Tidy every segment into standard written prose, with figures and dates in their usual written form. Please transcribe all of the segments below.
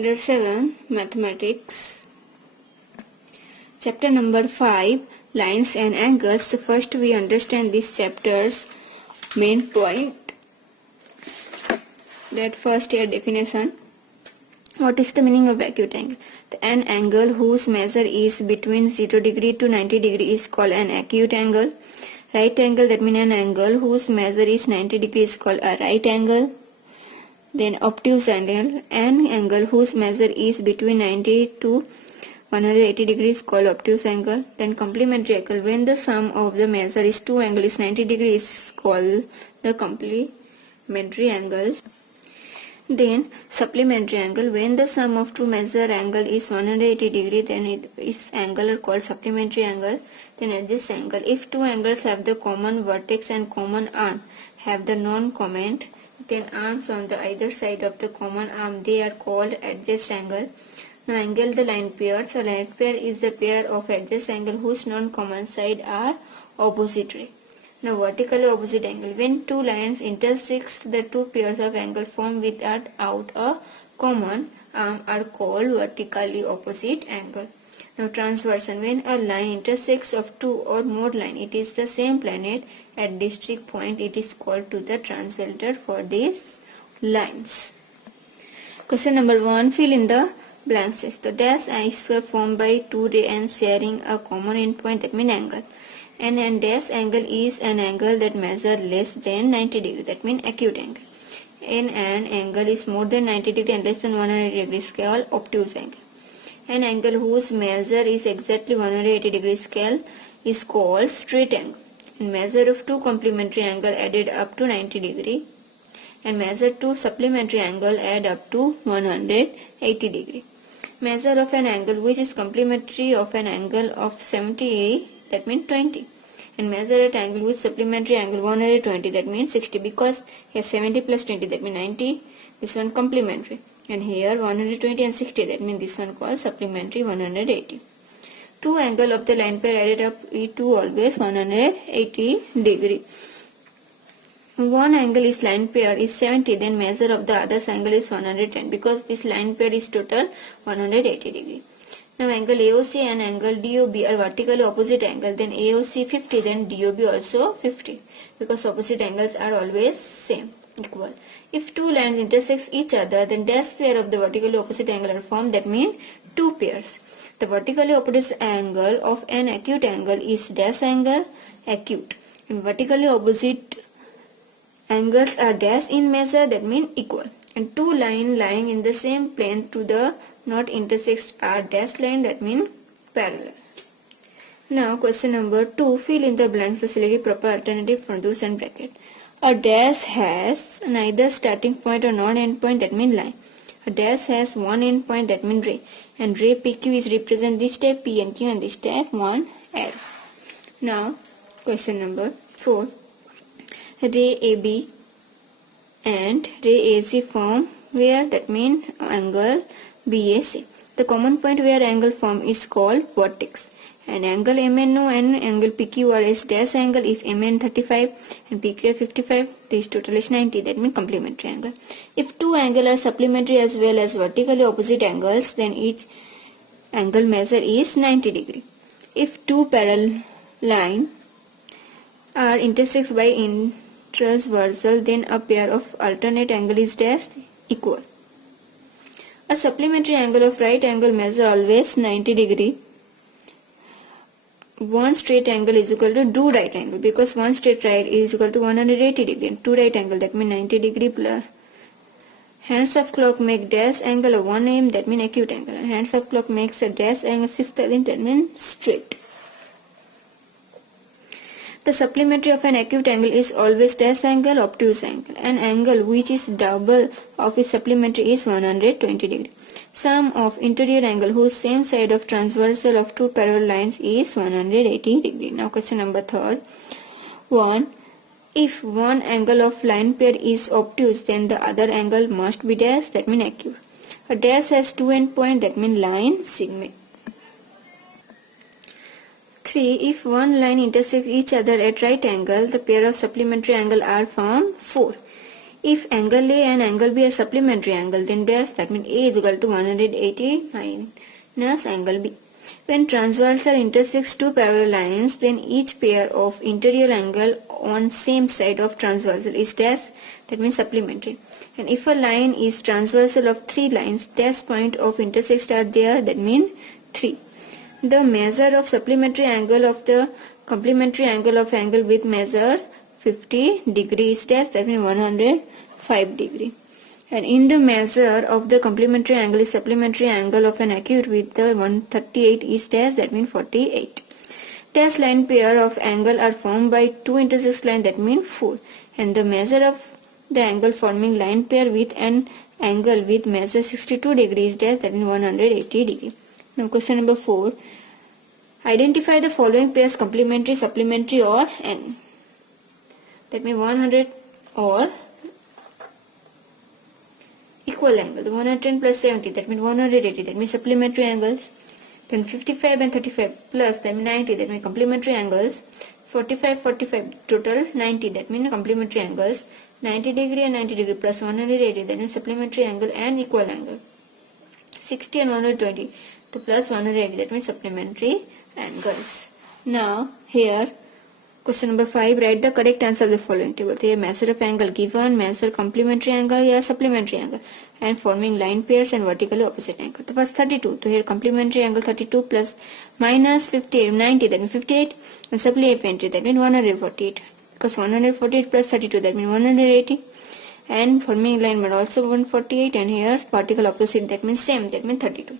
Standard 7 Mathematics, Chapter number 5 Lines and Angles. So first we understand this chapter's main point. That first here definition. What is the meaning of acute angle? An angle whose measure is between 0 degree to 90 degree is called an acute angle. Right angle, that means an angle whose measure is 90 degree is called a right angle. Then obtuse angle, an angle whose measure is between 90 to 180 degrees called obtuse angle. Then complementary angle, when the sum of the measure is two angles is 90 degrees is called the complementary angle. Then supplementary angle, when the sum of two measure angle is 180 degree, then it is angle are called supplementary angle. Then adjacent angle, if two angles have the common vertex and common arm have the non-comment, then arms on the either side of the common arm, they are called adjacent angle. Now angle the line pair. So line pair is the pair of adjacent angle whose non-common side are opposite ray. Now vertically opposite angle, when two lines intersect, the two pairs of angle formed without a common arm are called vertically opposite angle. Now transversion, when a line intersects of two or more lines, it is the same planet at distinct point, it is called to the translator for these lines. Question number 1, fill in the blanks. The dash is formed by two rays and sharing a common endpoint, that means angle. And dash angle is an angle that measures less than 90 degree, that means acute angle. And an angle is more than 90 degree and less than 100 degrees called obtuse angle. An angle whose measure is exactly 180 degree scale is called straight angle. And measure of two complementary angle added up to 90 degree. And measure two supplementary angle add up to 180 degree. Measure of an angle which is complementary of an angle of 70, that means 20. And measure at angle with supplementary angle 120, that means 60, because here 70 plus 20, that means 90, this one complementary. And here 120 and 60, that means this one called supplementary 180. Two angle of the line pair added up to always 180 degree. One angle is line pair is 70, then measure of the other angle is 110, because this line pair is total 180 degree. Now angle AOC and angle DOB are vertically opposite angle, then AOC 50, then DOB also 50, because opposite angles are always same, equal. If two lines intersect each other, then dash pair of the vertically opposite angle are formed, that means two pairs. The vertically opposite angle of an acute angle is dash angle acute, and vertically opposite angles are dash in measure, that means equal. And two lines lying in the same plane to the not intersects are dash line, that means parallel. Now question number 2, fill in the blanks. The celery proper alternative for those and bracket. A dash has neither starting point or non-end point, that means line. A dash has one end point, that means ray. And ray PQ is represent this type P and Q, and this type one arrow. Now question number 4, ray AB and ray AC form where, that means angle BAC. The common point where angle form is called vertex. And angle MNO and angle PQ are as dash angle if MN 35 and PQ 55, this total is 90, that means complementary angle. If two angles are supplementary as well as vertically opposite angles, then each angle measure is 90 degree. If two parallel lines are intersect by transversal, then a pair of alternate angle is dash equal. A supplementary angle of right angle measure always 90 degree. One straight angle is equal to two right angle, because one straight right is equal to 180 degree, and two right angle, that means 90 degree plus. Hands of clock make dash angle of 1 am, that means acute angle, and hands of clock makes a dash angle 6,000, that means straight. The supplementary of an acute angle is always dash angle, obtuse angle. An angle which is double of its supplementary is 120 degree. Sum of interior angle whose same side of transversal of two parallel lines is 180 degree. Now question number 3. 1. If one angle of line pair is obtuse, then the other angle must be dash, that means acute. A dash has two end point, that means line sigma. 3. If one line intersects each other at right angle, the pair of supplementary angle are formed 4. If angle A and angle B are supplementary angle, then dash, that means A is equal to 180 minus angle B. When transversal intersects two parallel lines, then each pair of interior angle on same side of transversal is dash, that means supplementary. And if a line is transversal of three lines, dash point of intersect are there, that means 3. The measure of supplementary angle of the complementary angle of angle with measure 50 degrees dash, that means 105 degree. And in the measure of the complementary angle is supplementary angle of an acute with the 138 is dash, that means 48. Dash line pair of angle are formed by two intersect line, that means 4. And the measure of the angle forming line pair with an angle with measure 62 degrees dash, that means 180 degree. Now question number 4. Identify the following pairs complementary, supplementary or n. That means 100 or equal angle. The 110 plus 70, that means 180, that means supplementary angles. Then 55 and 35 plus, that means 90, that means complementary angles. 45 total 90, that means complementary angles. 90 degree and 90 degree plus 180, that means supplementary angle and equal angle. 60 and 120 to plus 180, that means supplementary angles. Now here question number 5, write the correct answer of the following table. Here measure of angle given, measure complementary angle या supplementary angle, and forming line pairs and vertically opposite angle. तो first 32, तो here complementary angle 32 plus minus 50, 90, that means 58, and supplementary, that means 148, because 148 plus 32, that means 180, and forming line but also 148, and here vertical opposite, that means same, that means 32.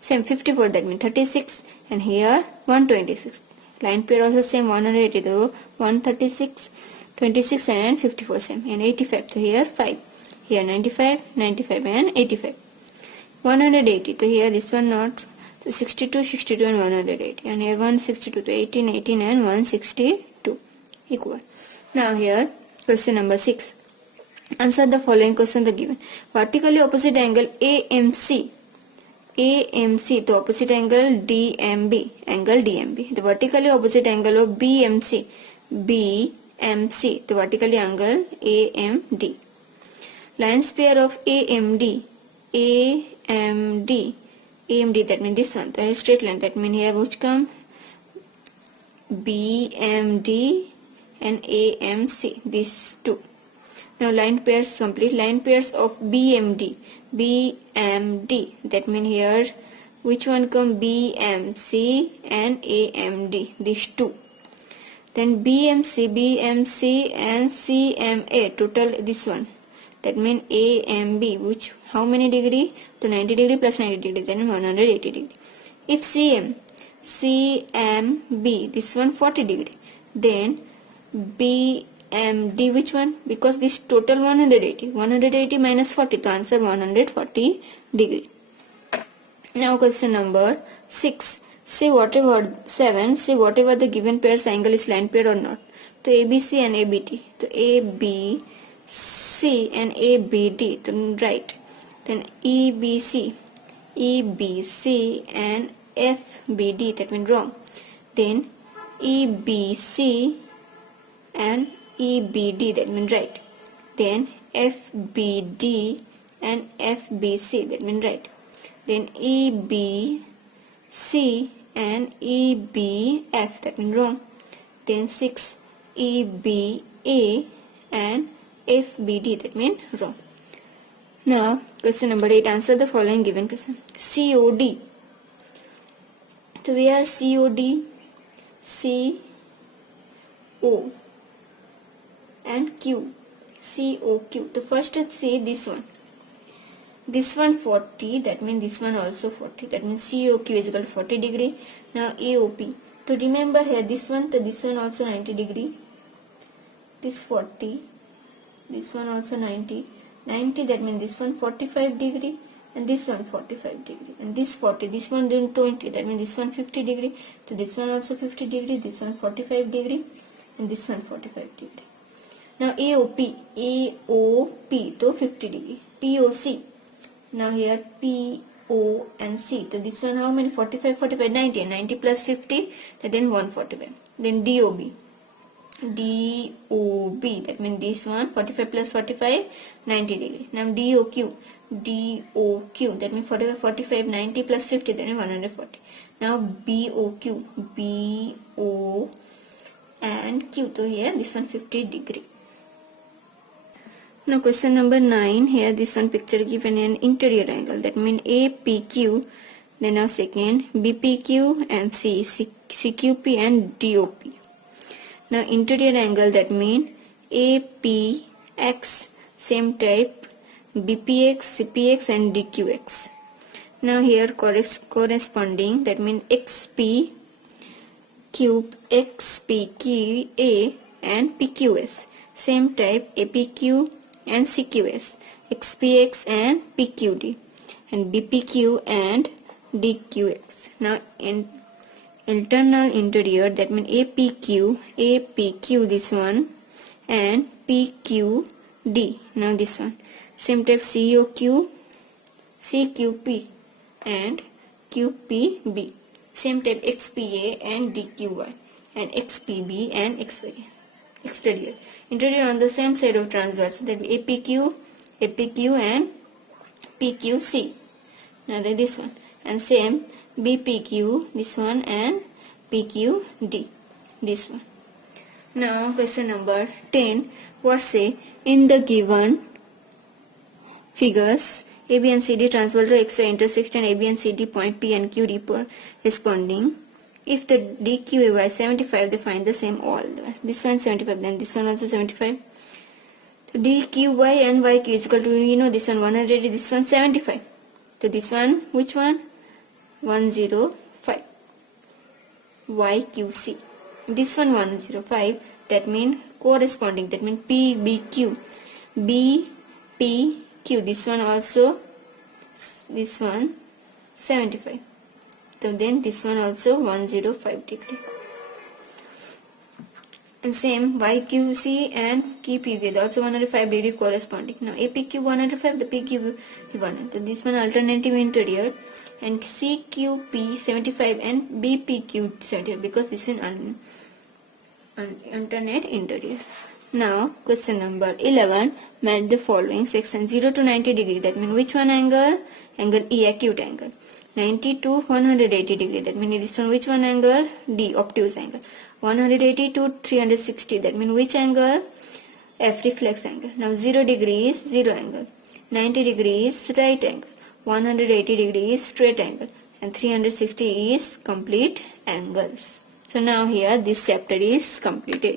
Same 54, that means 36, and here 126. Line pair also same 180, though 136, 26 and 54 same, and 85. So here 5, here 95, 95 and 85. 180. So here this one not. So 62, 62 and 180, and here 162 to 18, 18 and 162 equal. Now here question number 6. Answer the following question the given. Vertically opposite angle AMC. AMC, the opposite angle DMB, angle DMB. The vertically opposite angle of BMC, BMC, the vertically angle AMD. Lines pair of AMD, AMD, AMD, that means this one, the straight line, that means here which come BMD and AMC, these two. Now line pairs complete. Line pairs of BMD, BMD, that means here which one come BMC and AMD, these two. Then BMC, BMC and CMA, total this one, that means AMB, which how many degree? So 90 degree plus 90 degree, then 180 degree. If CMB, this one 40 degree, then BMD which one? Because this total 180 minus 40, to answer 140 degree. Now question number 6. Say whatever 7. Say whatever the given pairs angle is line pair or not. So ABC and ABT. So ABC and ABD. Then right. Then EBC and FBD. That means wrong. Then EBC and EBD, that means right. Then FBD and FBC, that means right. Then EBC and EBF, that means wrong. Then 6, EBA and FBD, that means wrong. Now question number 8, answer the following given question. COD. So we are COD, CO and Q, COQ. The first say this one 40, that means this one also 40, that means COQ is equal to 40 degree. Now AOP, to remember here this one, to this one also 90 degree, this 40, this one also 90, that means this one 45 degree and this one 45 degree, and this 40, this one then 20, that means this one 50 degree, so this one also 50 degree, this one 45 degree and this one 45 degree. Now AOP to 50 degree. POC, now here PO and C, so this one how many? 45, 90, and 90 plus 50, then 145. Then DOB, DOB, that means this one 45 plus 45, 90 degree. Now DOQ, that means 45, 45, 90 plus 50, that means 140. Now BOQ, BO and Q, so here this one 50 degree. Now question number 9, here this one picture given an interior angle, that means APQ, then now second BPQ and CQP and DOP. Now interior angle, that means APX, same type BPX, CPX and DQX. Now here corresponding, that means XP cube, XPQA and PQS, same type APQ and CQS, XPX and PQD and BPQ and DQX. Now in internal interior, that means APQ this one and PQD. Now this one same type COQ, CQP and QPB, same type XPA and DQY and XPB and exterior. Interior on the same side of transverse, that be APQ and PQC. Now this one and same BPQ, this one and PQD, this one. Now question number 10, what say in the given figures AB and CD transfer to XY intersection AB and CD point P and Q responding. If the DQAY 75, they find the same all. This one 75, then this one also 75. So DQY and YQ is equal to, this one 180, this one 75. So this one, which one? 105. YQC. This one 105, that means corresponding, that means PBQ. BPQ, this one also, this one 75. So then this one also 105 degree. And same YQC and QPQ also 105 degree corresponding. Now APQ 105, the PQ 100. So this one alternative interior, and CQP 75 and BPQ 75, because this is an alternate interior. Now question number 11, match the following section 0 to 90 degree, that means which one angle? Angle E, acute angle. 90 to 180 degree, that means this one which one angle? D, obtuse angle. 180 to 360, that means which angle? F, reflex angle. Now 0 degree is zero angle, 90 degree is right angle, 180 degree is straight angle, and 360 is complete angles. So now here this chapter is completed.